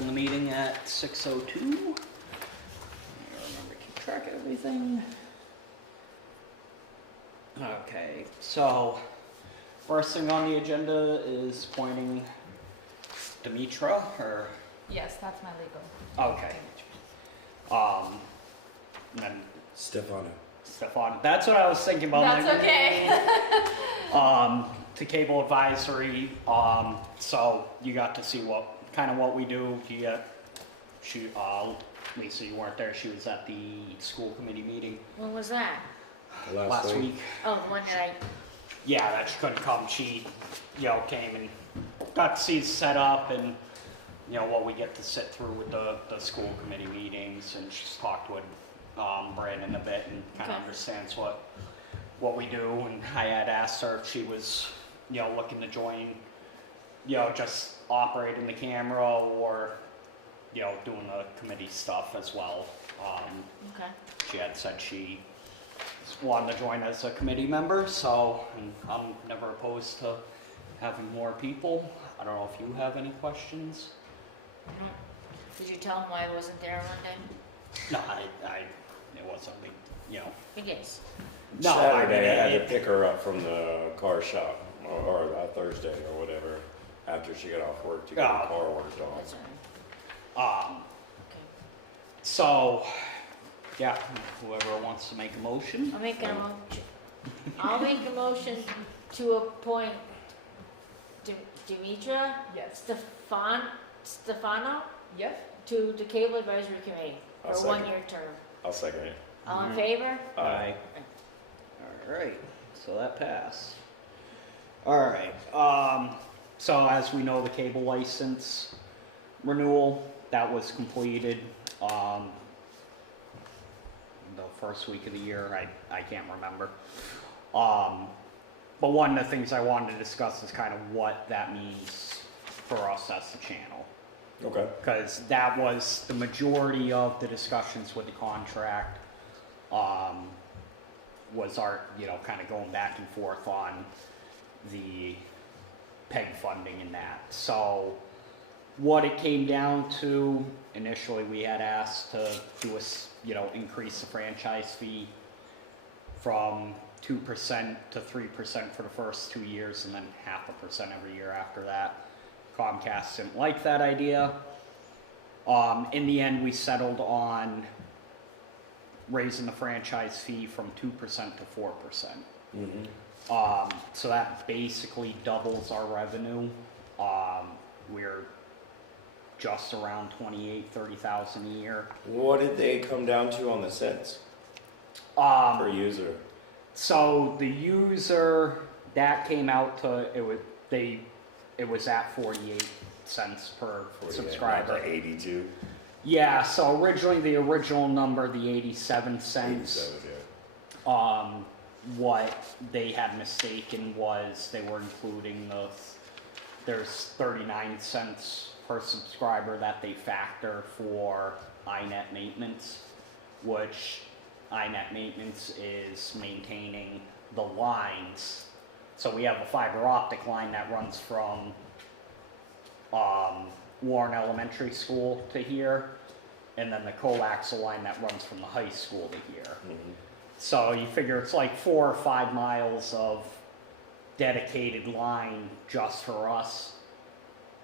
open the meeting at 6:02. Remember to keep track of everything. Okay, so first thing on the agenda is appointing Demetra, or Yes, that's my legal. okay. And then Stefano. Stefan. That's what I was thinking about. That's like, okay. To cable advisory. So you got to see what we do. Lisa, you weren't there. She was at the school committee meeting When was that? last week. Oh, the one that Yeah, that she couldn't come. She, came and got to see the setup and, what we get to sit through with the school committee meetings, and she's talked with Brandon a bit and kind of Okay. understands what we do. And I had asked her if she was, looking to join, just operating the camera or, doing the committee stuff as well. okay. She had said she wanted to join as a committee member, so and I'm never opposed to having more people. I don't know if you have any questions. Did you tell him why I wasn't there Monday? No, it wasn't big, It is. No, Saturday, I had to it- pick her up from the car shop, or Thursday or whatever, after she got off work to get her Oh. car worked on. That's all right. Okay. So, yeah, whoever wants to make a motion. I'll make a motion to appoint Demetra Yes. Stefano Yep. to the Cable Advisory Committee I'll for a second. one-year term. I'll second it. All in Mhm. favor? Aye. All right, so that passed. All right, so as we know, the cable license renewal, that was completed, the first week of the year, I can't remember. But one of the things I wanted to discuss is kind of what that means for us as the channel. Okay. Because that was the majority of the discussions with the contract, was our, kind of going back and forth on the PEG funding and that. So what it came down to, initially we had asked to do increase the franchise fee from 2% to 3% for the first 2 years and then 0.5% every year after that. Comcast didn't like that idea. In the end, we settled on raising the franchise fee from 2% to 4%. Mm-hmm. So that basically doubles our revenue. We're just around 30,000 a year. What did they come down to on the cents per Um, user? so the user, that came out to, it was at 48 cents per 48, subscriber. not the 82. Yeah, so originally, the original number, the 87 cents, 87, yeah. what they had mistaken was they were including there's 39 cents per subscriber that they factor for iNet maintenance, which iNet maintenance is maintaining the lines. So we have a fiber optic line that runs from Warren Elementary School to here, and then the coaxial line that runs from the high school to here. Mm-hmm. So you figure it's like 4 or 5 miles of dedicated line just for us.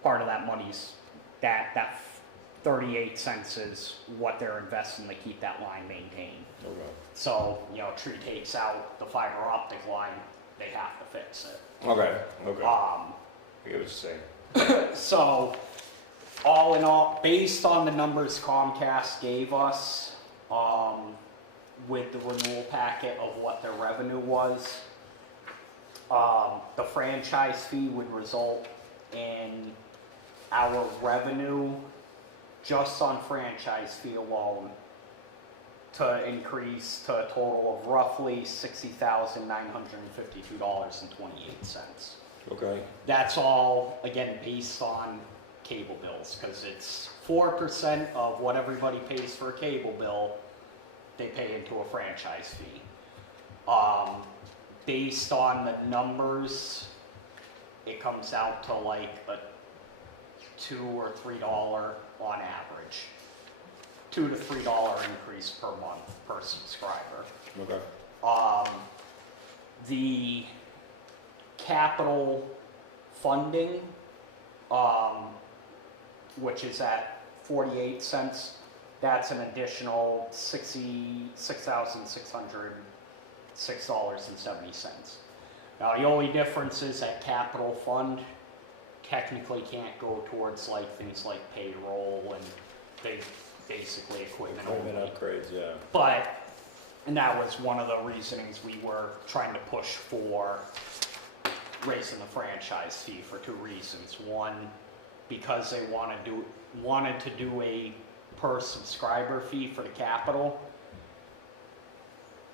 Part of that money's that 38 cents is what they're investing to keep that line maintained. Okay. So, Tree takes out the fiber optic line, they have to fix it. Okay. Okay. I get what you're saying. So, all in all, based on the numbers Comcast gave us, with the renewal packet of what their revenue was, the franchise fee would result in our revenue just on franchise fee alone to increase to a total of roughly $60,952.28. Okay. That's all, again, based on cable bills, because it's 4% of what everybody pays for a cable bill, they pay into a franchise fee. Based on the numbers, it comes out to like $2 or $3 on average. $2 to $3 increase per month per subscriber. Okay. The capital funding, which is at 48 cents, that's an additional $66,606.70. Now, the only difference is that capital fund technically can't go towards like things like payroll and basically equipment Equipment only. upgrades, yeah. But, and that was one of the reasonings we were trying to push for raising the franchise fee for two reasons. One, because they wanted to do a per subscriber fee for the capital.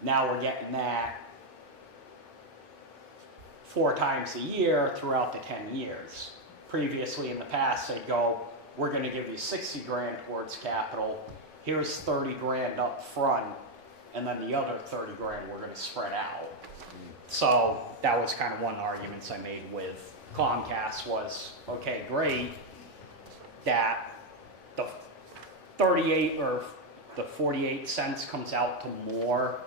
Now we're getting that 4 times a year throughout the 10 years. Previously in the past, they'd go, we're gonna give you 60 grand towards capital, here's 30 grand up front, and then the other 30 grand we're gonna spread out. So that was kind of one of the arguments I made with Comcast was, okay, great, that the 38 or the 48 cents comes out to more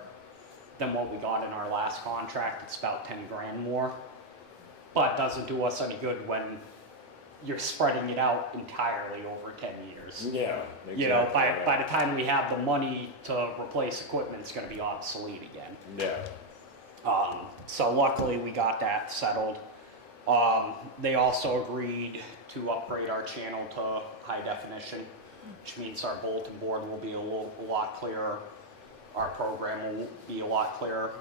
than what we got in our last contract. It's about 10 grand more, but it doesn't do us any good when you're spreading it out entirely over 10 years. Yeah. Exactly. You know, by the time we have the money to replace equipment, it's going to be obsolete again. Yeah. So luckily we got that settled. They also agreed to upgrade our channel to high definition, which means our bulletin board will be a lot clearer. Our program will be a lot clearer.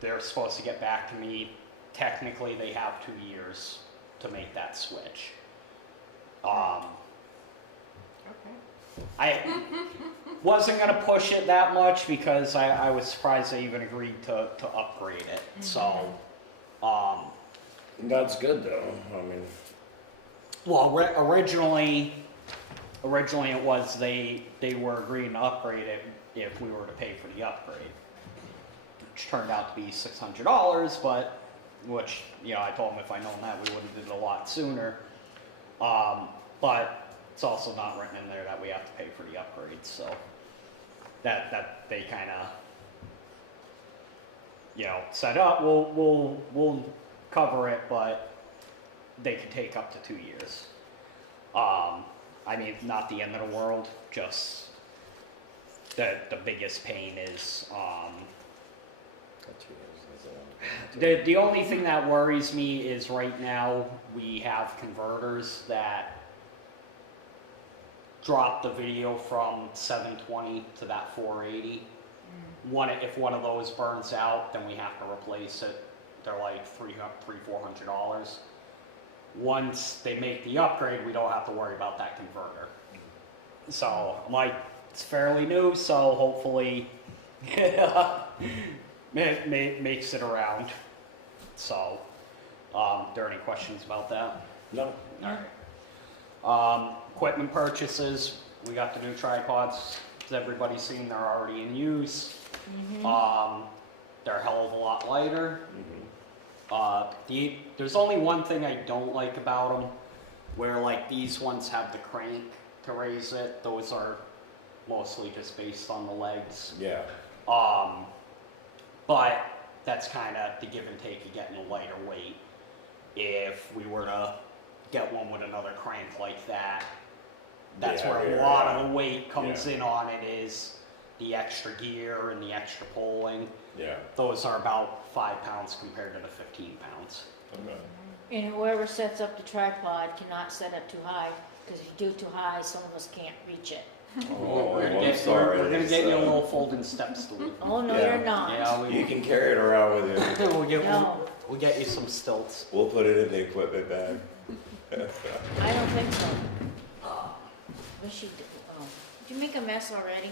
They're supposed to get back to me. Technically, they have 2 years to make that switch. I wasn't going to push it that much because I was surprised they even agreed to upgrade it. So, That's good though. I mean, well, originally it was they were agreeing to upgrade it if we were to pay for the upgrade, which turned out to be $600, but which, you know, I told them if I'd known that we would have did it a lot sooner. But it's also not written in there that we have to pay for the upgrade, so that they kind of, you know, said, oh, we'll cover it, but they could take up to 2 years. I mean, not the end of the world, just the biggest pain is, the only thing that worries me is right now we have converters that drop the video from 720 to that 480. If one of those burns out, then we have to replace it. They're like $400. Once they make the upgrade, we don't have to worry about that converter. So I'm like, it's fairly new, so hopefully makes it around. So, there any questions about that? no. Alright. Equipment purchases, we got the new tripods, as everybody's seen, they're already in use. They're a hell of a lot lighter. There's only one thing I don't like about them, where like these ones have the crank to raise it, those are mostly just based on the legs. Yeah. But that's kind of the give and take of getting a lighter weight. If we were to get one with another crank like that, that's Yeah, where a yeah, lot yeah. of the weight comes Yeah. in on it, is the extra gear and the extra pulling. Yeah. Those are about 5 pounds compared to the 15 pounds. Okay. And whoever sets up the tripod cannot set it too high, because if you do too high, some of us can't reach it. Oh, We're gonna I'm get, sorry. we're gonna It's, get you a little folding step stool. Oh, no, Yeah. you're not. Yeah, You can carry it around with you. No. we'll get you some stilts. We'll put it in the equipment bag. I don't think so. Wish you did. Oh. Did you make a mess already?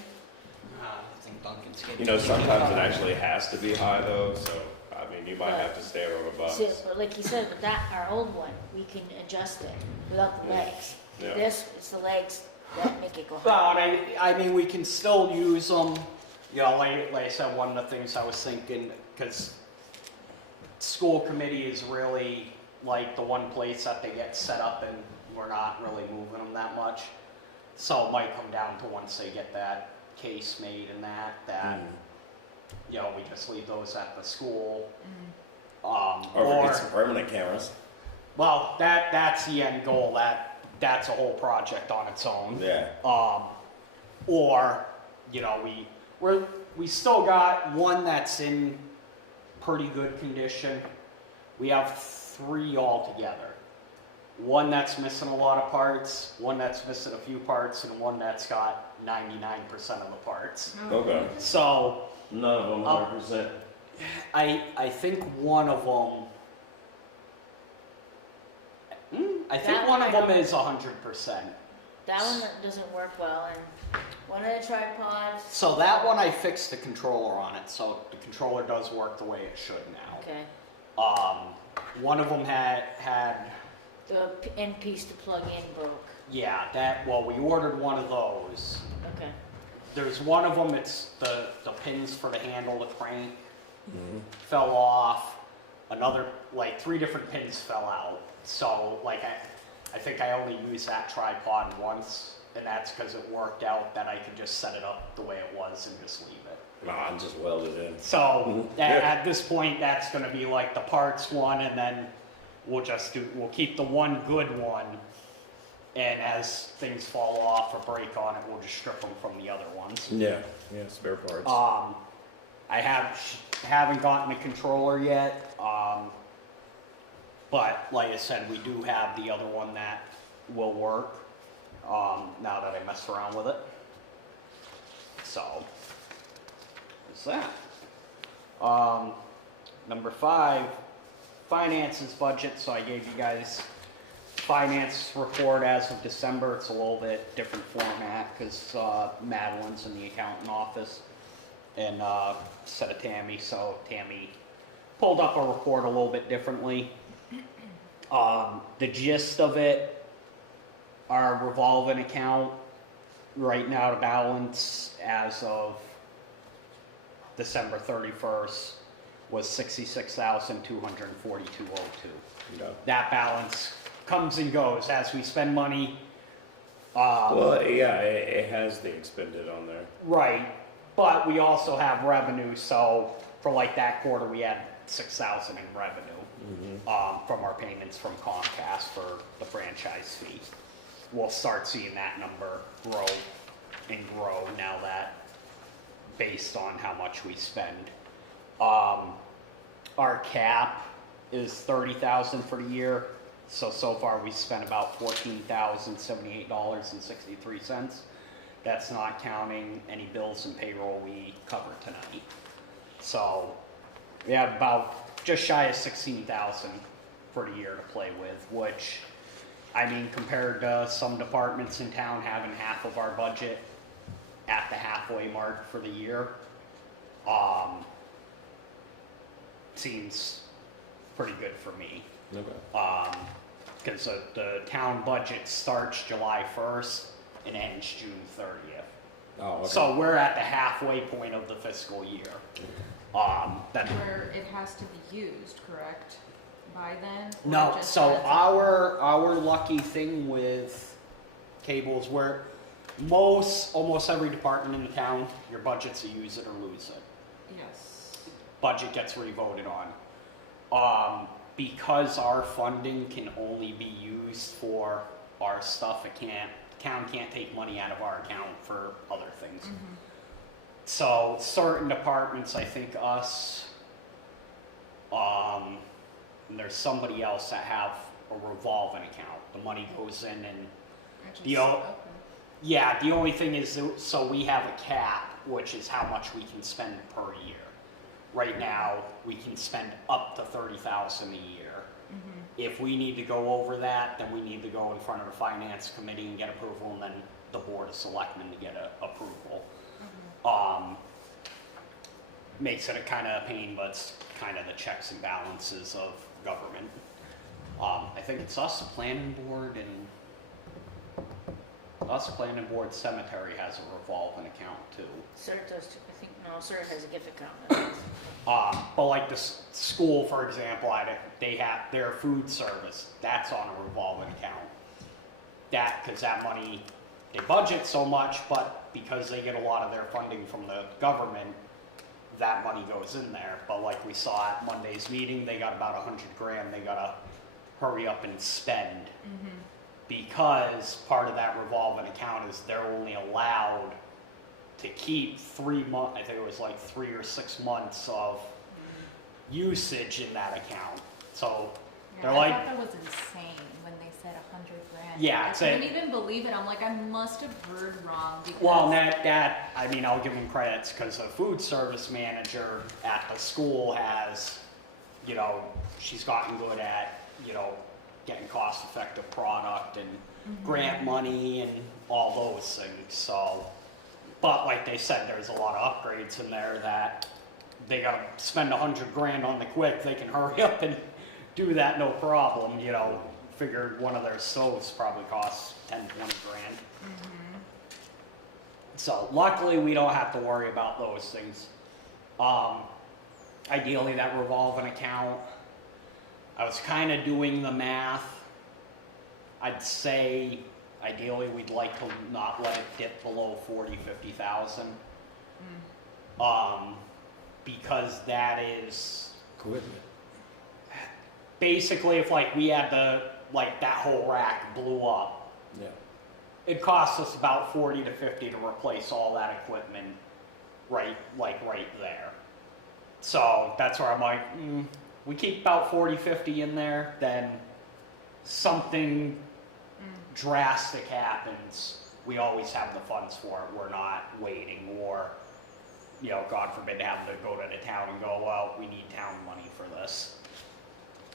I think Duncan's getting. You know, sometimes it actually has to be high though, so, I mean, you might have to stay on a bus. See, but like you said, with that, our old one, we can adjust it without the legs. Yeah. This, it's the legs that make it go But high. I mean, we can still use them. You know, like I said, one of the things I was thinking, because school committee is really like the one place that they get set up and we're not really moving them that much. So it might come down to once they get that case made and that, you know, we just leave those at the school. Or if we get some permanent cameras. Well, that's the end goal, that's a whole project on its own. Yeah. Or, you know, we still got one that's in pretty good condition. We have 3 altogether. One that's missing a lot of parts, one that's missing a few parts, and one that's got 99% of the parts. Okay. So, None of them 100%. I think one of them, I think That one one of I them don't- is 100%. That one doesn't work well, and one of the tripods. So that one I fixed the controller on it, so the controller does work the way it should now. Okay. One of them had The end piece to plug in broke. yeah, well, we ordered one of those. Okay. There's one of them, it's the pins for the handle, the crank Mhm. fell off. Another, like 3 different pins fell out. So like I think I only used that tripod once, and that's because it worked out that I could just set it up the way it was and just leave it. Nah, just weld it in. So Yeah. at this point, that's gonna be like the parts one, and then we'll keep the one good one, and as things fall off or break on it, we'll just strip them from the other ones. Yeah. Yeah, spare parts. I haven't gotten a controller yet, but like I said, we do have the other one that will work, now that I messed around with it. So, that's that. Number 5, finances budget, so I gave you guys finance report as of December. It's a little bit different format, because Madeline's in the accountant office, and instead of Tammy, so Tammy pulled up a report a little bit differently. The gist of it, our revolving account right now to balance as of December 31st was $66,242.02. Yeah. That balance comes and goes as we spend money. Well, yeah, it has the expended on there. Right, but we also have revenue, so for like that quarter, we had $6,000 in revenue from our payments from Comcast for the franchise fee. We'll start seeing that number grow and grow now that, based on how much we spend. Our cap is $30,000 for the year, so far we spent about $14,078.63. That's not counting any bills and payroll we covered tonight. So we have about just shy of 16,000 for the year to play with, which, I mean, compared to some departments in town having half of our budget at the halfway mark for the year, seems pretty good for me. Okay. Because the town budget starts July 1st and ends June 30th. Oh, okay. So we're at the halfway point of the fiscal year. Where it has to be used, correct, by then? Or No, just so as- our lucky thing with cables, where almost every department in the town, your budget's a use it or lose it. Yes. Budget gets re-voted on. Because our funding can only be used for our stuff, town can't take money out of our account for other things. So certain departments, I think us, and there's somebody else that have a revolving account. The money goes in and, Okay. yeah, the only thing is, so we have a cap, which is how much we can spend per year. Right now, we can spend up to $30,000 a year. If we need to go over that, then we need to go in front of the finance committee and get approval, and then the board of selectmen to get approval. Makes it a kind of a pain, but it's kind of the checks and balances of government. I think it's us, the planning board, and cemetery has a revolving account too. CERT does, I think, no, CERT has a gift account. But like the school, for example, they have their food service, that's on a revolving account. Cause that money, they budget so much, but because they get a lot of their funding from the government, that money goes in there. But like we saw at Monday's meeting, they got about $100,000 they gotta hurry up and spend. Because part of that revolving account is they're only allowed to keep 3 months, I think it was like 3 or 6 months of usage in that account. So they're I like, thought that was insane when they said $100,000. Yeah, I it's couldn't even believe it. I'm like, I must have heard wrong because. well, that I mean, I'll give them credits because the food service manager at the school has, you know, she's gotten good at, you know, getting cost-effective product and grant money and all those things. So, but like they said, there's a lot of upgrades in there that they gotta spend $100,000 on the quick. They can hurry up and do that, no problem. You know, figured one of their stoves probably costs 10, 20 grand. So luckily we don't have to worry about those things. Ideally that revolving account, I was kind of doing the math. I'd say ideally we'd like to not let it dip below 40, 50,000. Because that is Equipment. basically if like we had like that whole rack blew up, Yeah. it costs us about 40 to 50 to replace all that equipment right there. So that's where I'm like, we keep about 40, 50 in there, then something drastic happens, we always have the funds for it. We're not waiting or, you know, God forbid, having to go to the town and go, well, we need town money for this.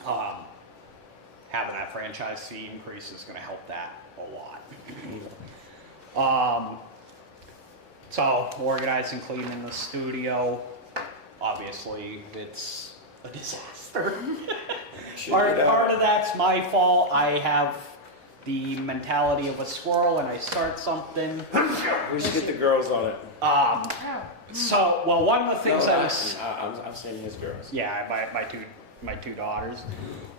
Having that franchise fee increase is going to help that a lot. So organizing, cleaning the studio, obviously it's a disaster. Part of that's my fault. I have the mentality of a squirrel and I start something. We should get the girls on it. So, well, one of the things No, I was, I'm saying his girls. yeah, my two daughters.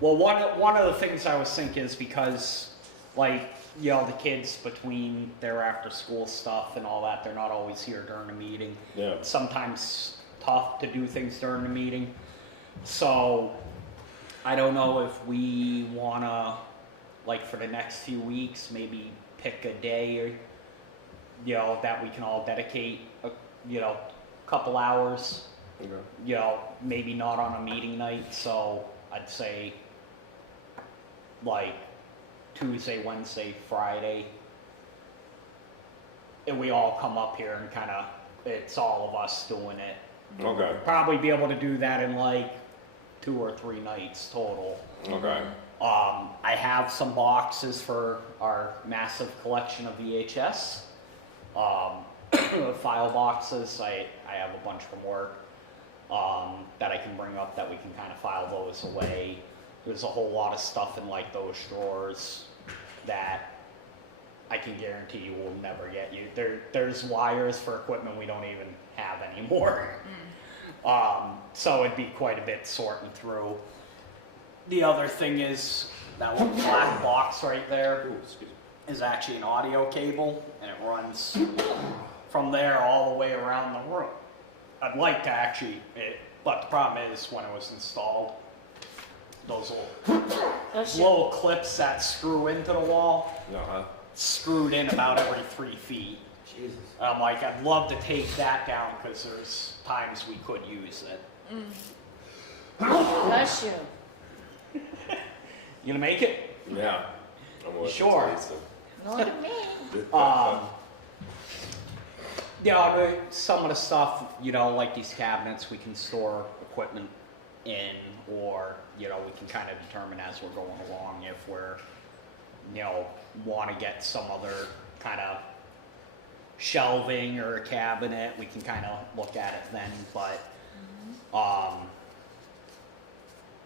Well, one of the things I was thinking is because, like, you know, the kids between their after school stuff and all that, they're not always here during the meeting. Yeah. It's sometimes tough to do things during the meeting. So, I don't know if we wanna, like, for the next few weeks, maybe pick a day or, you know, that we can all dedicate, you know, couple hours. Okay. You know, maybe not on a meeting night, so I'd say like Tuesday, Wednesday, Friday. And we all come up here and kind of, it's all of us doing it. Okay. Probably be able to do that in like 2 or 3 nights total. Okay. I have some boxes for our massive collection of VHS. File boxes, I have a bunch from work that I can bring up that we can kind of file those away. There's a whole lot of stuff in like those drawers that I can guarantee you will never get you. There's wires for equipment we don't even have anymore. So it'd be quite a bit sorting through. The other thing is that little black box right there Ooh, excuse me. is actually an audio cable, and it runs from there all the way around the room. I'd like to actually, but the problem is when it was installed, those little clips that screw into the wall Uh-huh. screwed in about every 3 feet. Jesus. I'm like, I'd love to take that down because there's times we could use it. Bless you. You gonna make it? Yeah. I'm with Sure. you, Lisa. Know what I mean? Yeah, some of the stuff, you know, like these cabinets, we can store equipment in, or, you know, we can kind of determine as we're going along if we're, you know, want to get some other kind of shelving or a cabinet, we can kind of look at it then, but,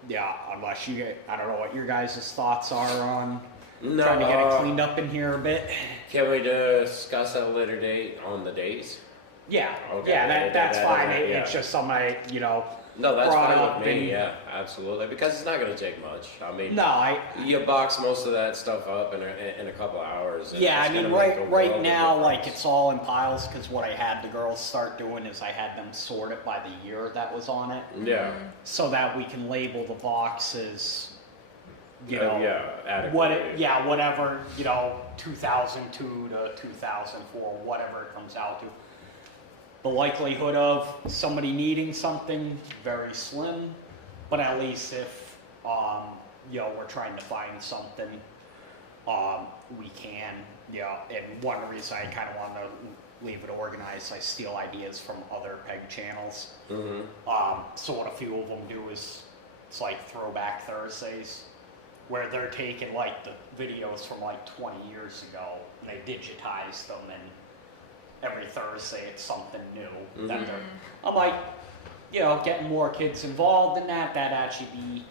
yeah, unless I don't know what your guys' thoughts are on No, trying to get it cleaned up in here a bit. Can we discuss at a later date on the days? Yeah, Okay, yeah, that's that- fine. yeah. It's just something you know, No, that's brought fine up with me, and- yeah, absolutely, because it's not gonna take much. I mean, No, you box most of that stuff up in a couple hours. and yeah, it's I mean, gonna make a right world of now, like, difference. it's all in piles, because what I had the girls start doing is I had them sort it by the year that was on it, Yeah, so that we can label the boxes, you know, yeah, what adequately. yeah, whatever, 2002 to 2004, whatever it comes out to. The likelihood of somebody needing something, very slim, but at least if, we're trying to find something, we can, and one reason I kind of want to leave it organized, I steal ideas from other PEG channels. Mm-hmm. So what a few of them do is, it's like Throwback Thursdays, where they're taking like the videos from like 20 years ago, and they digitize them, and every Thursday it's something new that they're, I'm like, getting more kids involved in that'd actually be,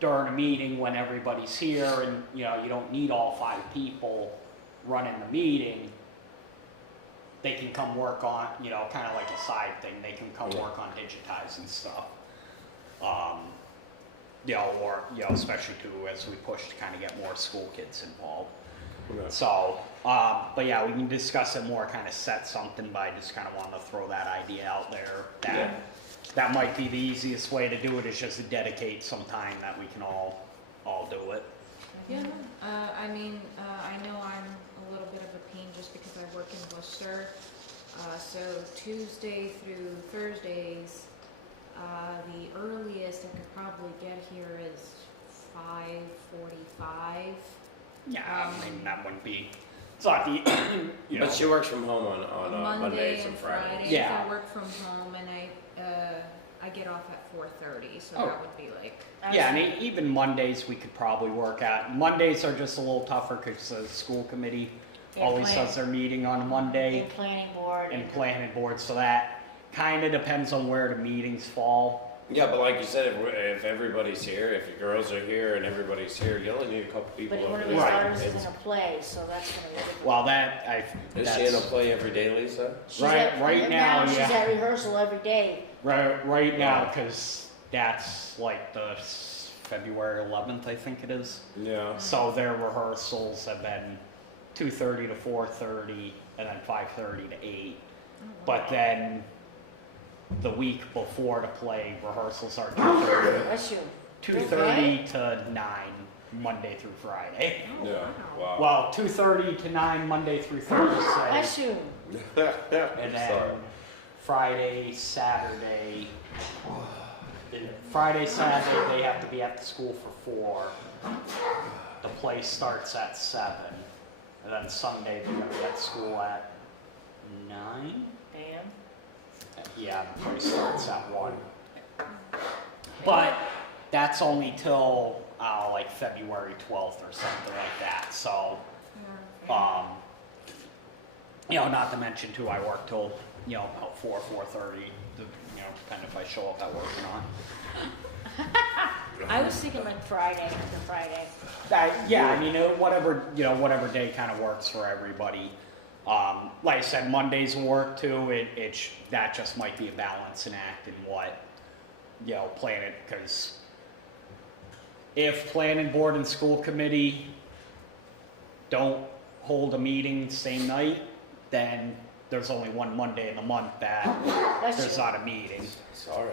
during a meeting when everybody's here, and, you don't need all 5 people running the meeting. They can come work on, kind of like a side thing, they can come work on digitizing stuff. Or, especially too, as we push to kind of get more school kids involved. Yeah. So, but yeah, we can discuss it more, kind of set something, but I just kind of wanted to throw that idea out there. That might be the easiest way to do it, is just to dedicate some time that we can all do it. Yeah, I mean, I know I'm a little bit of a pain just because I work in Worcester. So Tuesday through Thursdays, the earliest I could probably get here is 5:45. Yeah, I mean, that wouldn't be, it's not the, But she works from home on Mondays and Fridays. Yeah. I work from home and I get off at 4:30, so Oh. that would be like. yeah, and even Mondays we could probably work at. Mondays are just a little tougher because the school committee Yeah, always plan- does their meeting on a Monday. And planning board. And planning board, so that kind of depends on where the meetings fall. Yeah, but like you said, if everybody's here, if your girls are here and everybody's here, you only need a couple people But one over of there. his Right. daughters is It's- in a play, so that's gonna be difficult. Well, Is she in a play every day, Lisa? She's right now, she's yeah. at rehearsal every day. right now, because that's like the February 11th, I think it is. Yeah. So their rehearsals have been 2:30 to 4:30, and then 5:30 to 8. But then the week before the play, rehearsals are 2:30 Bless you. 2:30 to 9, Monday through Friday. Oh, Yeah. wow. Wow. Well, 2:30 to 9, Monday through Thursday. Bless you. And then Friday, Saturday, they have to be at the school for 4. The play starts at 7. And then Sunday, they're gonna be at school at 9? Damn. Yeah, the play starts at 1. But that's only till, like February 12th or something like that, so, not to mention too, I work till, about 4:30, depending if I show up at work or not. I was thinking like Friday, after Friday. Yeah, I mean, whatever day kind of works for everybody. Like I said, Mondays will work too, that just might be a balancing act in what, plan it, because if planning board and school committee don't hold a meeting same night, then there's only one Monday in the month that Bless there's you. not a meeting. Sorry.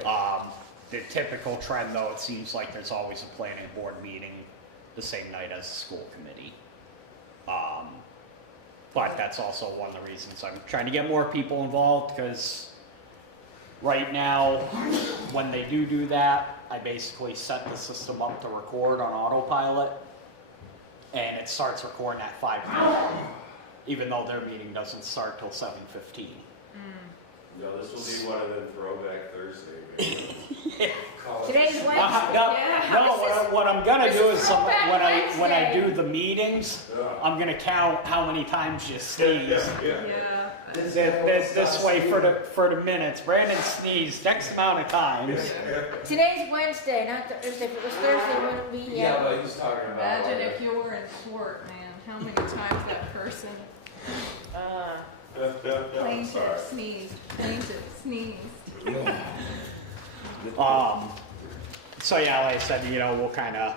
The typical trend, though, it seems like there's always a planning board meeting the same night as the school committee. But that's also one of the reasons I'm trying to get more people involved, because right now, when they do that, I basically set the system up to record on autopilot, and it starts recording at 5 p.m., even though their meeting doesn't start till 7:15. No, this will be one of them throwback Thursday. Today's Wednesday. No, what I'm gonna This do is is Throwback when I Wednesday. do the meetings, Yeah. I'm gonna count how many times you sneeze. Yeah. This way for the minutes. Brandon sneezed X amount of times. Today's Wednesday, not Thursday. If it was Thursday, it wouldn't be, Yeah, but he's talking about. Imagine if you were in court, man, how many times that person uh, plaintiff Sorry. sneezed, plaintiff sneezed. So yeah, like I said, you know, we'll kind of,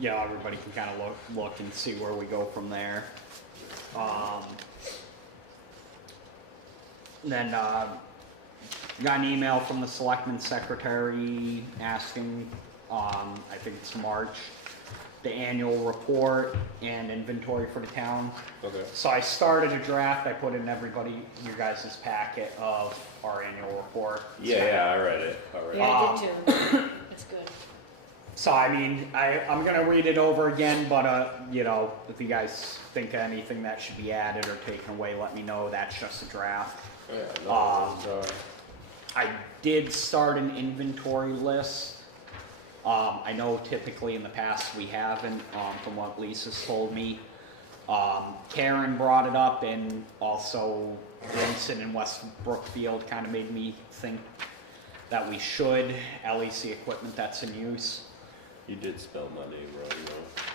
you know, everybody can kind of look and see where we go from there. Then got an email from the selectman secretary asking, I think it's March, the annual report and inventory for the town. Okay. So I started a draft, I put in your guys' packet of our annual report. Yeah, I read it. Yeah, I did too. It's good. So I mean, I'm gonna read it over again, but you know, if you guys think of anything that should be added or taken away, let me know. That's just a draft. Yeah, no, I did start an inventory list. I know typically in the past we haven't, from what Lisa's told me. Karen brought it up, and also Vincent and West Brookfield kind of made me think that we should, at least the equipment that's in use. you did spell my name wrong,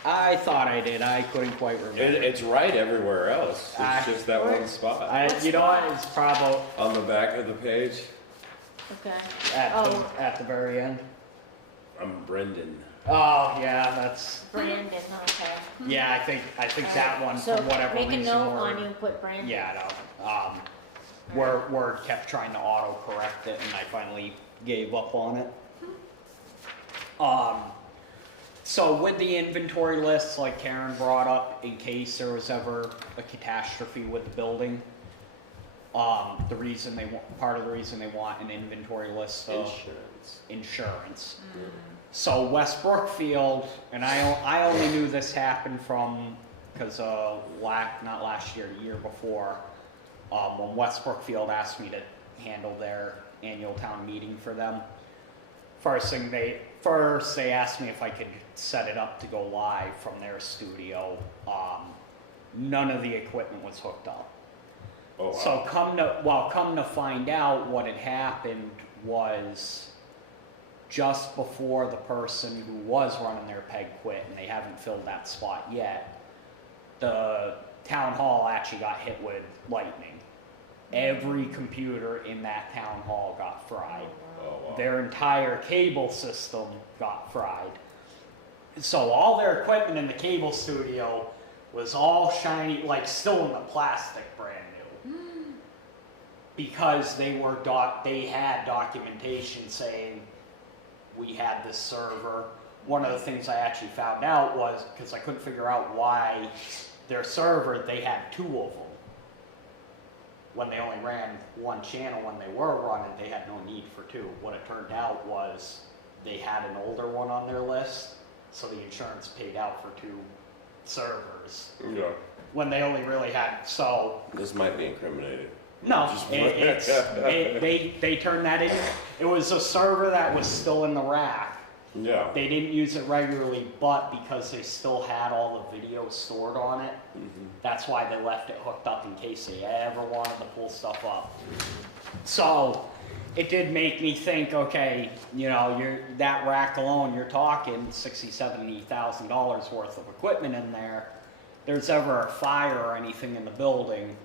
I thought I did, I couldn't quite though. remember. It's right everywhere else. It's just that Where? one spot. You know what, it's probably On the back of the page, Okay. at the very end. I'm Brendan. Oh, yeah, that's, Brandon, okay. yeah, I think that one, So for whatever reason. make a note Word- on you, put Brandon. Yeah, no, Word kept trying to auto-correct it, and I finally gave up on it. So with the inventory lists, like Karen brought up, in case there was ever a catastrophe with the building, part of the reason they want an inventory list of insurance. So West Brookfield, and I only knew this happened from, because not last year, the year before, when West Brookfield asked me to handle their annual town meeting for them. First they asked me if I could set it up to go live from their studio. None of the equipment was hooked up. Oh, wow. So come to find out, what had happened was just before the person who was running their peg quit, and they haven't filled that spot yet, the town hall actually got hit with lightning. Every computer in that town hall got fried. Oh, wow. Their entire cable system got fried. So all their equipment in the cable studio was all shiny, like still in the plastic, brand new. Because they had documentation saying we had this server. One of the things I actually found out was, because I couldn't figure out why their server, they had two of them. When they only ran one channel when they were running, they had no need for two. What it turned out was they had an older one on their list, so the insurance paid out for two servers. Yeah, When they only really had, so, this might be incriminating. no, Just- they turned that in. It was a server that was still in the rack. Yeah. They didn't use it regularly, but because they still had all the video stored on it, that's why they left it hooked up in case they ever wanted to pull stuff up. So it did make me think, okay, you know, that rack alone, you're talking $60,000, $70,000 worth of equipment in there. There's ever a fire or anything in the building,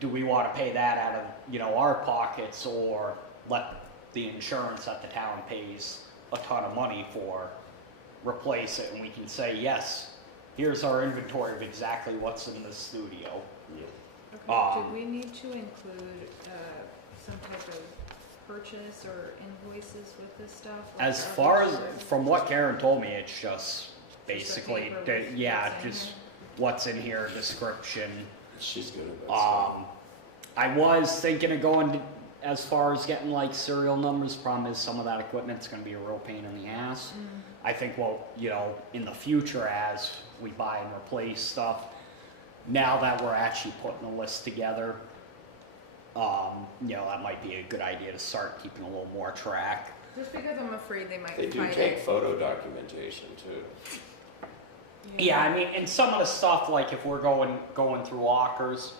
do we want to pay that out of, you know, our pockets, or let the insurance that the town pays a ton of money for replace it, and we can say, yes, here's our inventory of exactly what's in the studio. Yeah. Okay, do we need to include some type of purchase or invoices with this stuff? Like, As are we far as, sure? from what Karen told me, it's just basically, paper with yeah, what's in just here? what's in here, description. She's good at that stuff. I was thinking of going to, as far as getting like serial numbers. Problem is, some of that equipment's gonna be a real pain in the ass. I think, well, you know, in the future, as we buy and replace stuff, now that we're actually putting a list together, you know, that might be a good idea to start keeping a little more track. Just because I'm afraid they might They do find take it. photo documentation too. Yeah, I mean, and some of the stuff, like if we're going through lockers,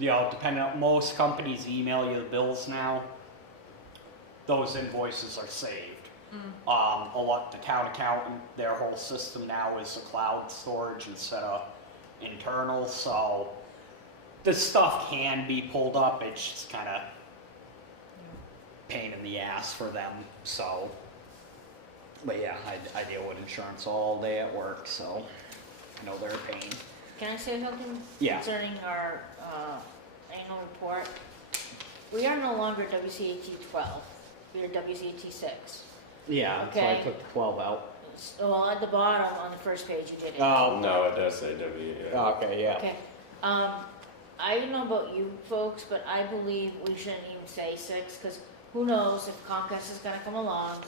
you know, depending on, most companies email you the bills now. Those invoices are saved. The town accountant, their whole system now is a cloud storage instead of internal, so the stuff can be pulled up. It's just kind of pain in the ass for them, so. But yeah, I deal with insurance all day at work, so I know they're a pain. Can I say something? Yeah. Concerning our annual report? We are no longer WCAT 12, we are WCAT 6. Yeah, so I Okay. took the 12 out. Well, at the bottom, on the first page, you did it. Oh, No, it does say W, yeah. okay, yeah. Okay, I don't know about you folks, but I believe we shouldn't even say 6, because who knows if Comcast is gonna come along.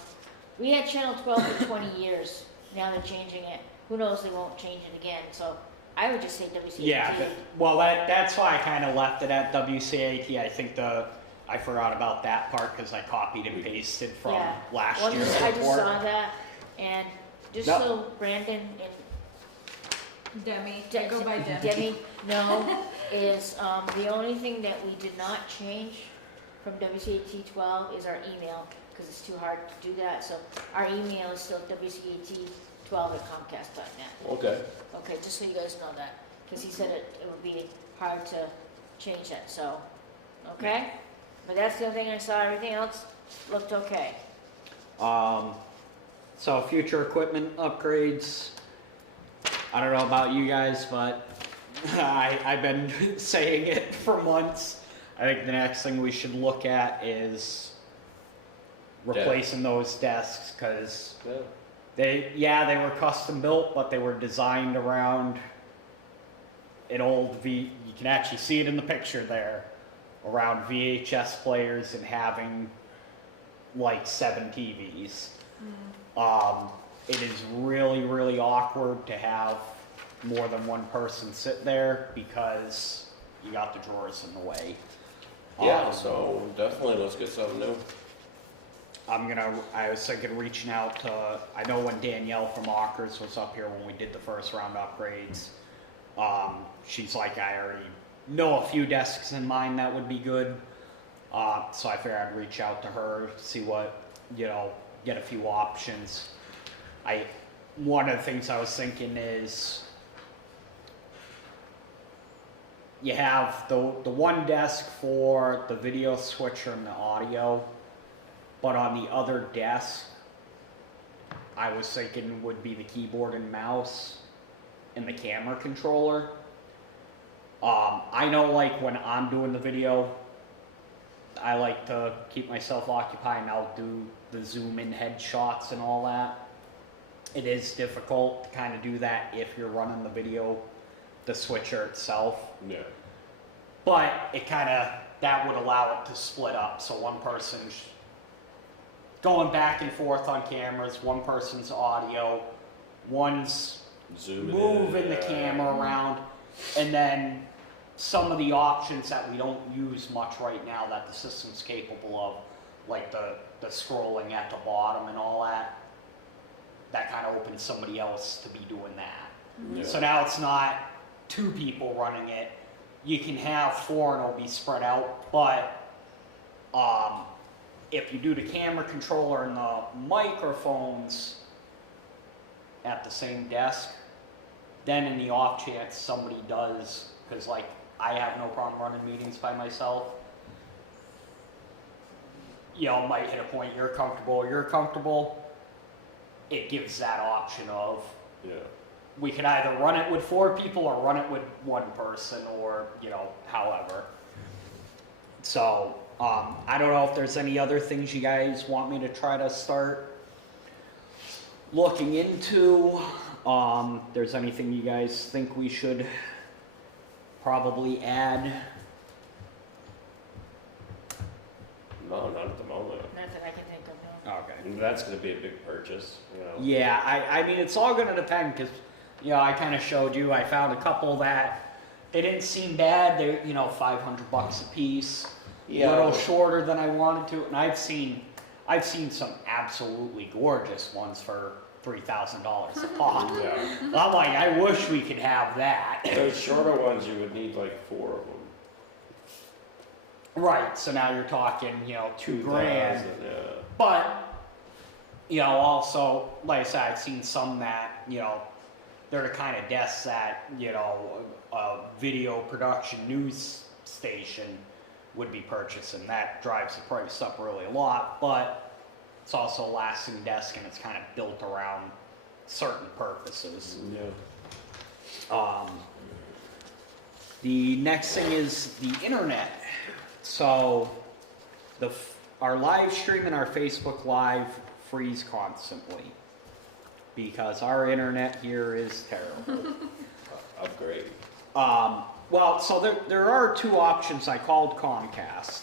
We had Channel 12 for 20 years, now they're changing it. Who knows, they won't change it again, so I would just say WCAT. Yeah, well, that's why I kind of left it at WCAT. I think I forgot about that part because I copied and pasted from Yeah. last Well, year's I just report. saw that, and just No. so Brandon and Demi, I go by Demi. Debbie know, is, the only thing that we did not change from WCAT 12 is our email, because it's too hard to do that, so our email is still WCAT12@comcast.net. Okay. Okay, just so you guys know that, because he said it would be hard to change that, so, okay? But that's the only thing I saw, everything else looked okay. So future equipment upgrades. I don't know about you guys, but I've been saying it for months. I think the next thing we should look at is replacing those desks because Yeah. they were custom built, but they were designed around an old you can actually see it in the picture there, around VHS players and having like 7 TVs. It is really, really awkward to have more than one person sit there because you got the drawers in the way. Yeah, so definitely let's get something new. I was thinking of reaching out to, I know when Danielle from Ockers was up here when we did the first round upgrades, she's like, I already know a few desks in mind that would be good. So I figured I'd reach out to her, see what, get a few options. One of the things I was thinking is, you have the one desk for the video switcher and the audio, but on the other desk, I was thinking would be the keyboard and mouse and the camera controller. I know like when I'm doing the video, I like to keep myself occupied and I'll do the zoom in headshots and all that. It is difficult to kind of do that if you're running the video, the switcher itself. Yeah. But it that would allow it to split up. So one person's going back and forth on cameras, one person's audio, one's Zooming moving in, the camera around, and then some of the options that we don't use much right now that the system's capable of, like the scrolling at the bottom and all that, that kind of opens somebody else to be doing that. Yeah. So now it's not 2 people running it. You can have 4 and it'll be spread out, but if you do the camera controller and the microphones at the same desk, then in the off chance somebody does, because like I have no problem running meetings by myself, might hit a point you're comfortable, it gives that option of, Yeah. we could either run it with 4 people or run it with 1 person or, however. So, I don't know if there's any other things you guys want me to try to start looking into. There's anything you guys think we should probably add? No, not at the moment. Nothing I can think of, no. Okay. That's gonna be a big purchase, Yeah, I mean, it's all gonna depend, because, I kind of showed you, I found a couple that, they didn't seem bad, they're, $500 a piece. A little shorter than I wanted to, and I've seen some absolutely gorgeous ones for $3,000 a pop. Yeah. I'm like, I wish we could have that. Those shorter ones, you would need like 4 of them. Right, so now you're talking, $2,000. 2,000, yeah. But, also, like I said, I've seen some that, they're the kind of desks that, a video production news station would be purchasing. That drives the price up really a lot, but it's also a lasting desk and it's kind of built around certain purposes. Yeah. The next thing is the internet. So our live stream and our Facebook Live freeze constantly because our internet here is terrible. Upgrade. Well, so there are two options. I called Comcast.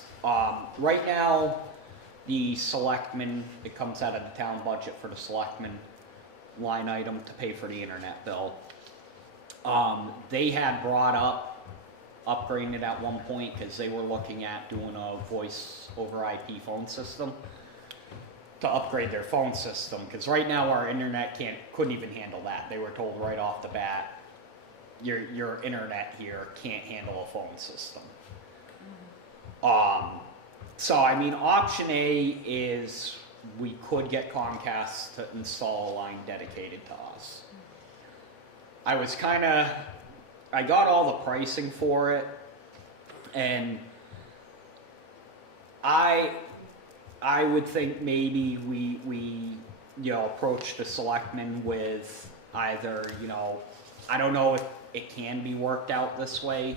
Right now, the selectmen, it comes out of the town budget for the selectmen line item to pay for the internet bill. They had brought up upgrading it at one point because they were looking at doing a voice over IP phone system to upgrade their phone system because right now our internet couldn't even handle that. They were told right off the bat, your internet here can't handle a phone system. So I mean, option A is we could get Comcast to install a line dedicated to us. I got all the pricing for it, and I would think maybe we approach the selectmen with either, I don't know if it can be worked out this way,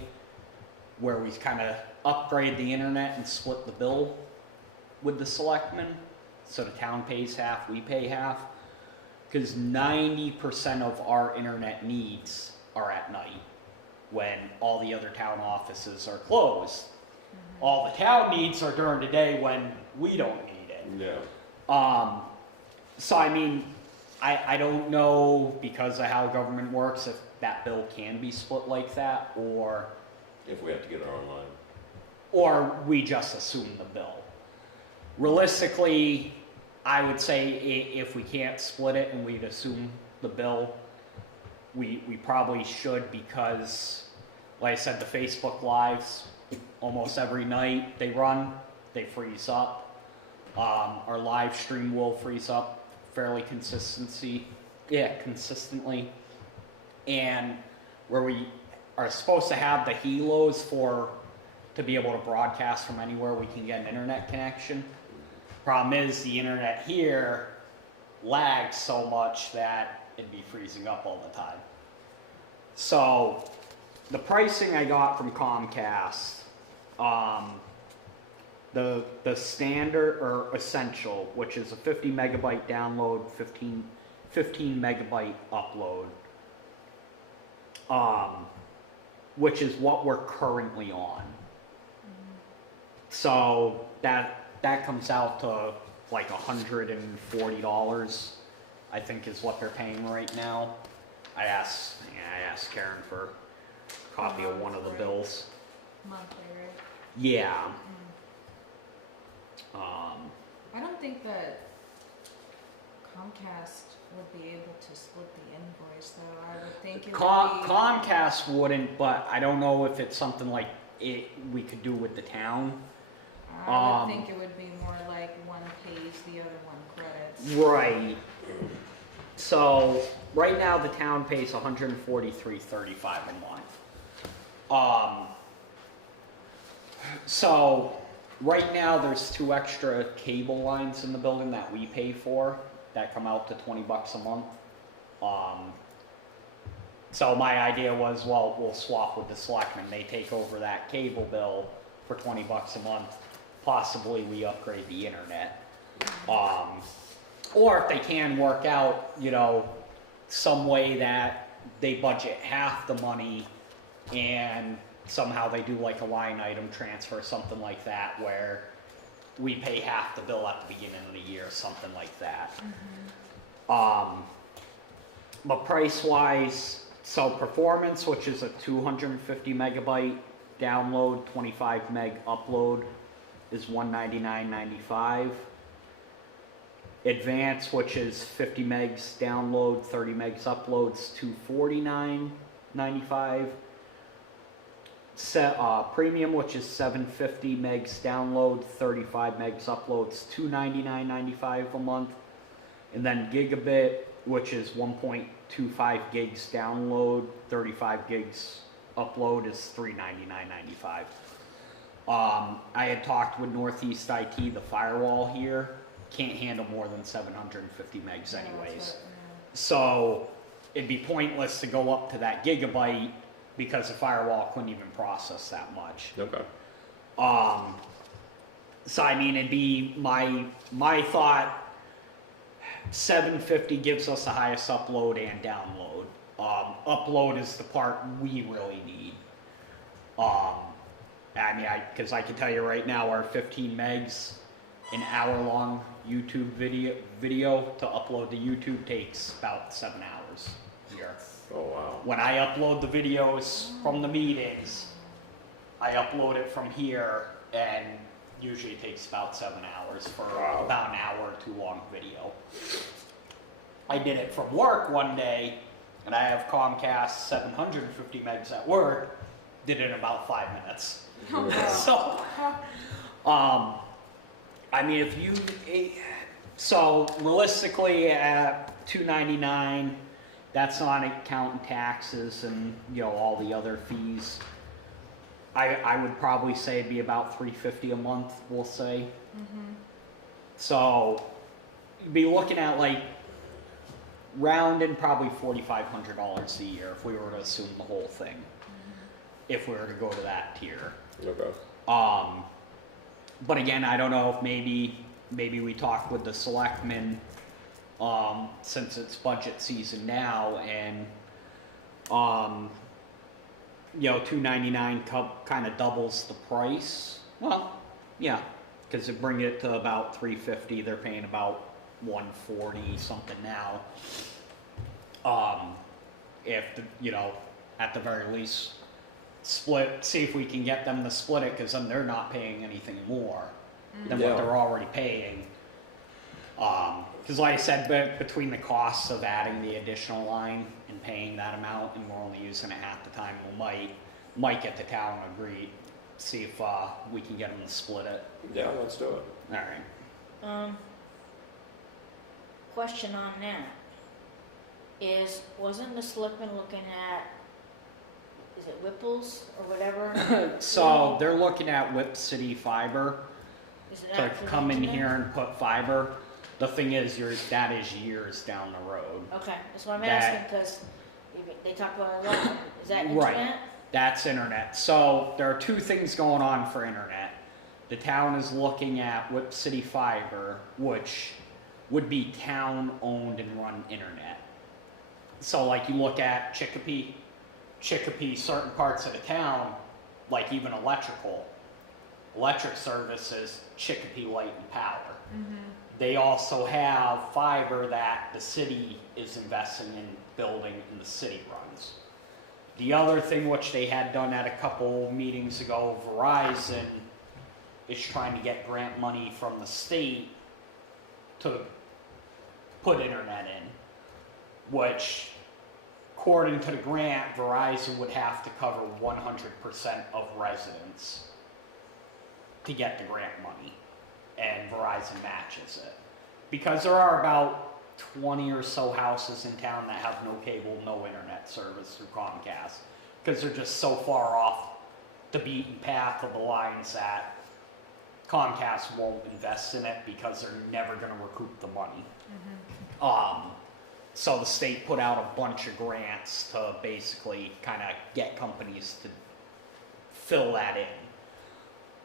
where we kind of upgrade the internet and split the bill with the selectmen, so the town pays half, we pay half, because 90% of our internet needs are at night when all the other town offices are closed. All the town needs are during the day when we don't need it. Yeah. So I mean, I don't know because of how government works if that bill can be split like that, or If we have to get it online. or we just assume the bill. Realistically, I would say if we can't split it and we'd assume the bill, we probably should because, like I said, the Facebook Lives, almost every night they freeze up. Our live stream will freeze up fairly consistently. And where we are supposed to have the helos to be able to broadcast from anywhere we can get an internet connection. Problem is the internet here lags so much that it'd be freezing up all the time. So the pricing I got from Comcast, the standard or essential, which is a 50 megabyte download, 15 megabyte upload, which is what we're currently on. So that comes out to like $140, I think is what they're paying right now. I asked Karen for a copy of one of the bills. Monthly, right? Yeah. I don't think that Comcast would be able to split the invoice, though. I would think it would be... Comcast wouldn't, but I don't know if it's something like we could do with the town. I would think it would be more like one pays, the other one credits. Right. So right now the town pays $143.35 a month. So right now there's 2 extra cable lines in the building that we pay for that come out to $20 a month. So my idea was, well, we'll swap with the selectmen. They take over that cable bill for $20 a month. Possibly we upgrade the internet. Or if they can work out, some way that they budget half the money and somehow they do like a line item transfer, something like that, where we pay half the bill at the beginning of the year, something like that. But price-wise, so performance, which is a 250 megabyte download, 25 meg upload, is $199.95. Advanced, which is 50 megs download, 30 megs uploads, $249.95. Premium, which is 750 megs download, 35 megs uploads, $299.95 a month. And then Gigabit, which is 1.25 gigs download, 35 gigs upload, is $399.95. I had talked with Northeast IT, the firewall here can't handle more than 750 megs I know, that's anyways. what- So it'd be pointless to go up to that gigabyte because the firewall couldn't even process that much. Okay. So I mean, it'd be my thought. 750 gives us the highest upload and download. Upload is the part we really need. I mean, because I can tell you right now, our 15 megs, an hour-long YouTube video to upload to YouTube takes about 7 hours here. Oh, wow. When I upload the videos from the meetings, I upload it from here, and usually it takes about 7 hours for Wow. about an hour or 2 long video. I did it from work one day, and I have Comcast 750 megs at work, did it in about 5 minutes. So, I mean, if you, so realistically at $2.99, that's not counting taxes and, you know, all the other fees. I would probably say it'd be about $350 a month, we'll say. So, you'd be looking at like rounding probably $4,500 a year if we were to assume the whole thing. If we were to go to that tier. Okay. But again, I don't know if maybe we talk with the selectmen, since it's budget season now, and you know, $2.99 kind of doubles the price. Well, yeah, because it bring it to about $350. They're paying about $140 something now. If the, you know, at the very least, see if we can get them to split it, because then they're not paying anything more than Yeah. what they're already paying. Because like I said, between the costs of adding the additional line and paying that amount, and we're only using it half the time, we might get the town to agree, see if we can get them to split it. Yeah, let's do it. All right. Question on that is, wasn't the selectman looking at, is it Whipples or whatever? So they're looking at Whip City Fiber Is it to that for the come in internet? here and put fiber. The thing is, that is years down the road. Okay, that's what I'm That- asking, because they talk about it a lot. Is that Right. internet? That's internet. So there are two things going on for internet. The town is looking at Whip City Fiber, which would be town-owned and run internet. So like you look at Chicopee, certain parts of the town, like even electric services, Chicopee Light and Power. They also have fiber that the city is investing in building and the city runs. The other thing which they had done at a couple meetings ago, Verizon is trying to get grant money from the state to put internet in, which according to the grant, Verizon would have to cover 100% of residents to get the grant money, and Verizon matches it. Because there are about 20 or so houses in town that have no cable, no internet service through Comcast, because they're just so far off the beaten path of the lines that Comcast won't invest in it because they're never going to recoup the money. So the state put out a bunch of grants to basically kind of get companies to fill that in.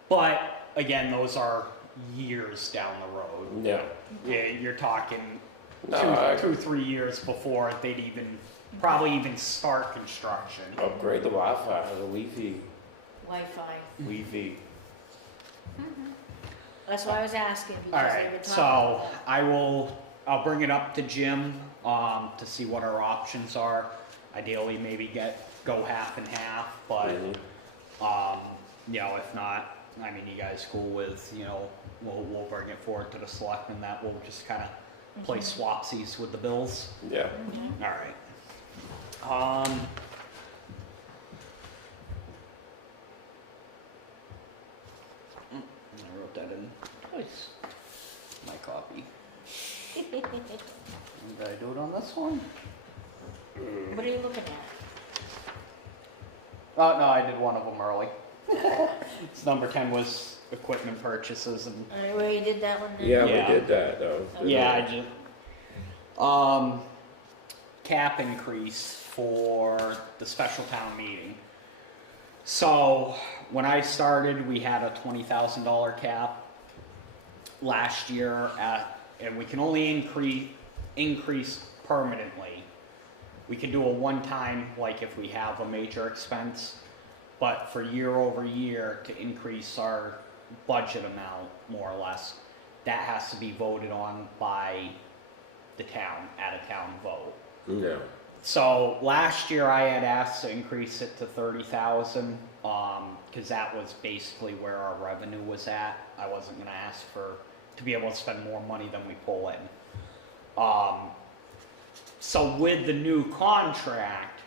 But again, those are years down the road. Yeah. Yeah, you're talking No, 2-3 years before they'd probably even start construction. upgrade the Wi-Fi, the Wi-Fi. Wi-Fi. Wi-Fi. That's why I was asking, All because they were right, talking so about I'll bring it up to Jim to see what our options are. Ideally, maybe go half and half, but Mhm. you know, if not, I mean, you guys cool with, you know, we'll bring it forward to the selectmen that we'll just kind of play swapsies with the bills. Yeah. All right. I wrote that in twice. My copy. Did I do it on this one? What are you looking at? Oh, no, I did one of them early. It's number 10 was equipment purchases and Alright, well, you did that one then? Yeah, Yeah. we did that though. didn't yeah, I we? just cap increase for the special town meeting. So when I started, we had a $20,000 cap last year and we can only increase permanently. We can do a one-time, like if we have a major expense, but for year over year to increase our budget amount, more or less, that has to be voted on by the town, at a town vote. Yeah, So last year I had asked to increase it to 30,000, cause that was basically where our revenue was at. I wasn't gonna ask to be able to spend more money than we pull in. So with the new contract,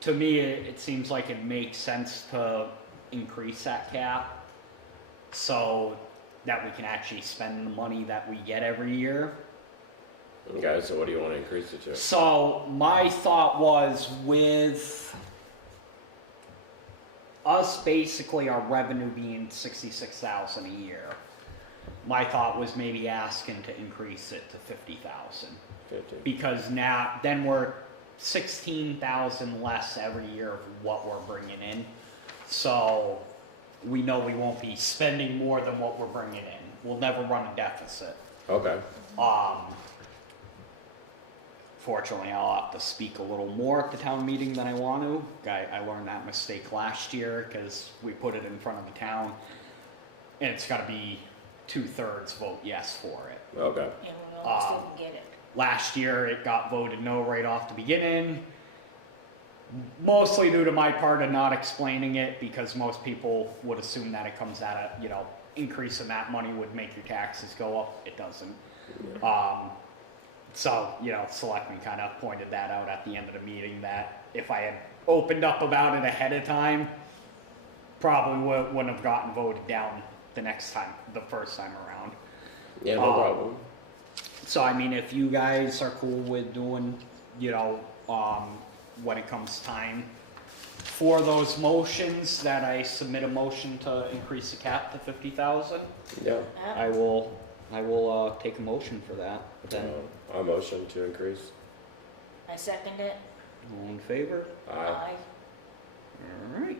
to me, it seems like it makes sense to increase that cap so that we can actually spend the money that we get every year. okay, so what do you wanna increase it to? So my thought was with us basically our revenue being 66,000 a year, my thought was maybe asking to increase it to 50,000. 50. Because now, then we're 16,000 less every year of what we're bringing in. So we know we won't be spending more than what we're bringing in. We'll never run a deficit. Okay, Fortunately, I'll have to speak a little more at the town meeting than I want to. I learned that mistake last year because we put it in front of the town. And it's gotta be 2/3 vote yes for it. okay, Yeah, we almost didn't get it. Last year, it got voted no right off the beginning. Mostly due to my part of not explaining it, because most people would assume that it comes at a, increase in that money would make your taxes go up. It doesn't. So, selectmen kind of pointed that out at the end of the meeting, that if I had opened up about it ahead of time, probably wouldn't have gotten voted down the first time around. yeah, no problem. So I mean, if you guys are cool with doing, when it comes time for those motions, that I submit a motion to increase the cap to 50,000, Yeah, I will take a motion for that. Then, I motion to increase. I second it. all in favor? Aye. All right.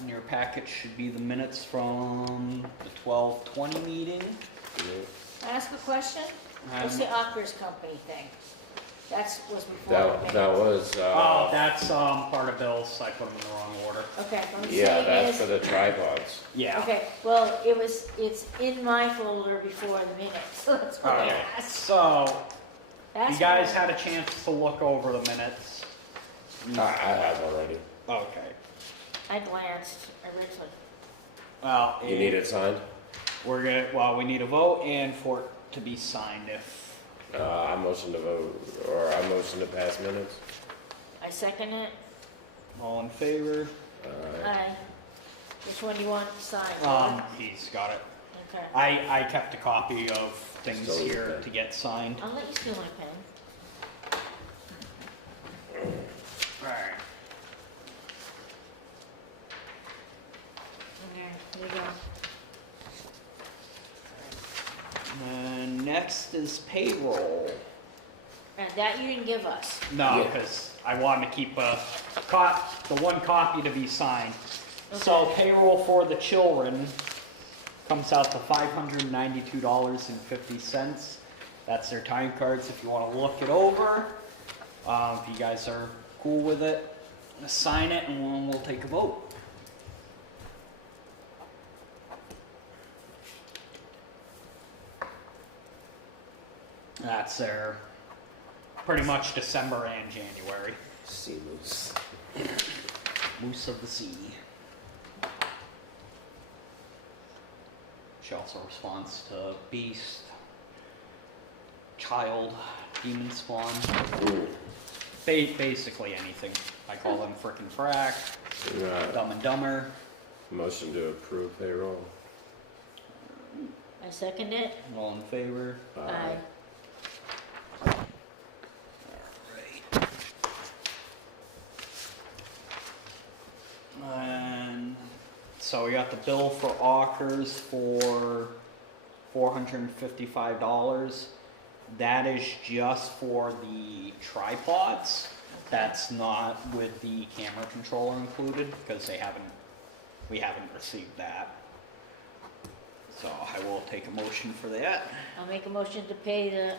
In your packet should be the minutes from the 12/20 meeting. Yeah. I ask a question? What's the Ockers Company thing? Was before the That minutes. was, Oh, that's part of Bill's. I put them in the wrong order. Okay, what I'm yeah, saying that's for is, the tripods. Yeah. okay, well, it's in my folder before the minutes, so that's what I Okay. asked. So, That's you guys what- had a chance to look over the minutes. I have already. Okay. I glanced originally. Well, You need it signed? we need a vote and for it to be signed if, I motion to vote, or I motion to pass minutes. I second it. all in favor. Aye. Which one do you want signed? He's got it. Okay. I kept a copy of things Stole your here pen. to get signed. I'll let you steal my pen. Alright. Okay, here you go. And next is payroll. And that you didn't give us. No, Yeah. because I wanted to keep the one copy to be signed. So Okay. payroll for the children comes out to $592.50. That's their time cards if you want to look it over. If you guys are cool with it, sign it and we'll take a vote. That's their pretty much December and January. Sea moose. Moose of the sea. She also responds to beast, child, demon spawn, Ooh. basically anything. I call them frickin' frack, dumb and dumber. Motion to approve payroll. I second it. All in favor? Aye. Alright. so we got the bill for Ockers for $455. That is just for the tripods. That's not with the camera controller included, because we haven't received that. So I will take a motion for that. I'll make a motion to pay the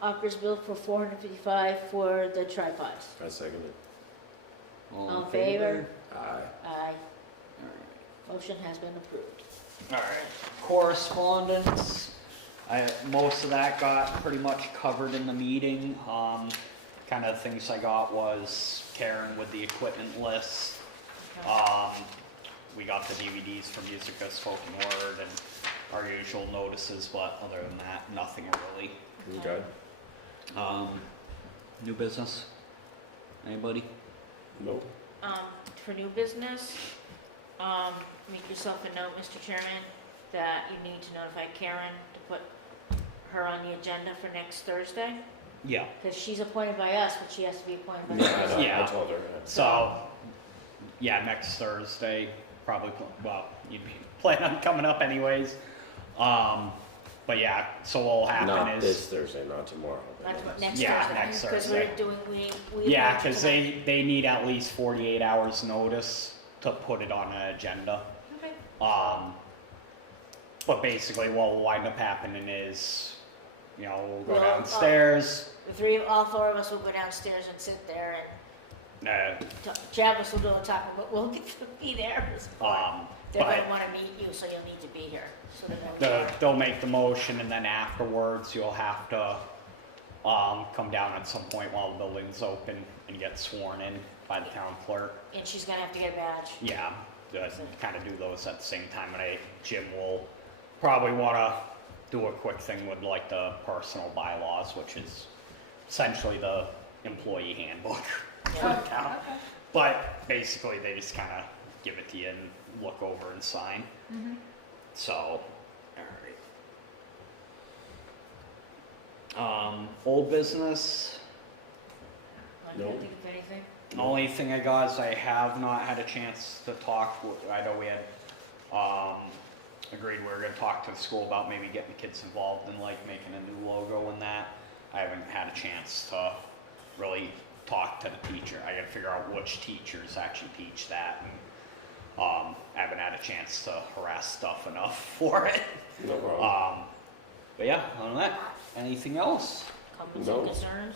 Ockers bill for $455 for the tripods. I second it. All in favor? Aye. Aye. Alright. Motion has been approved. Alright, correspondence. Most of that got pretty much covered in the meeting. Kind of things I got was Karen with the equipment list. We got the DVDs from Musica Spoken Word and our usual notices, but other than that, nothing really. Okay. New business? Anybody? Nope. For new business, make yourself a note, Mr. Chairman, that you need to notify Karen to put her on the agenda for next Thursday, Yeah. because she's appointed by us, but she has to be appointed by Yeah, I us. know, Yeah. I told her. that. So, yeah, next Thursday, probably, well, you'd be planning on coming up anyways. But yeah, so what'll happen Not is. this Thursday, not tomorrow. but That's what, next. next Yeah, Thursday. next Because Thursday. we're doing, we. Yeah, because they need at least 48 hours notice to put it on an agenda. Okay. But basically what will wind up happening is, we'll go Well, downstairs, All four of us will go downstairs and sit there and Travis will do the talking, but we'll get to be there. They're but gonna wanna meet you, so you'll need to be here, so they know you're there. they'll make the motion and then afterwards you'll have to, come down at some point while the building's open and get sworn in by the town clerk. And she's gonna have to get a badge. Yeah, kind of do those at the same time, and Jim will probably want to do a quick thing with like the personal bylaws, which is essentially the employee handbook for Yeah. the town. But basically, they just kind of give it to you and look over and sign. Mm-hmm. So, alright. Old business. I can't Nope. think of anything. The only thing I got is I have not had a chance to talk with, I know we had, agreed we were gonna talk to the school about maybe getting the kids involved in like making a new logo and that. I haven't had a chance to really talk to the teacher. I gotta figure out which teachers actually teach that, and, I haven't had a chance to harass stuff enough for it. No problem. But yeah, other than that, anything else? Comments No. and concerns?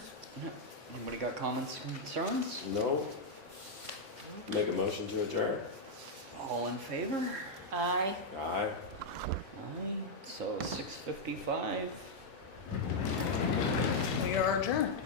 Anybody got comments or concerns? No. Make a motion to adjourn. All in favor? Aye. Aye. Aye, so 6:55. We are adjourned.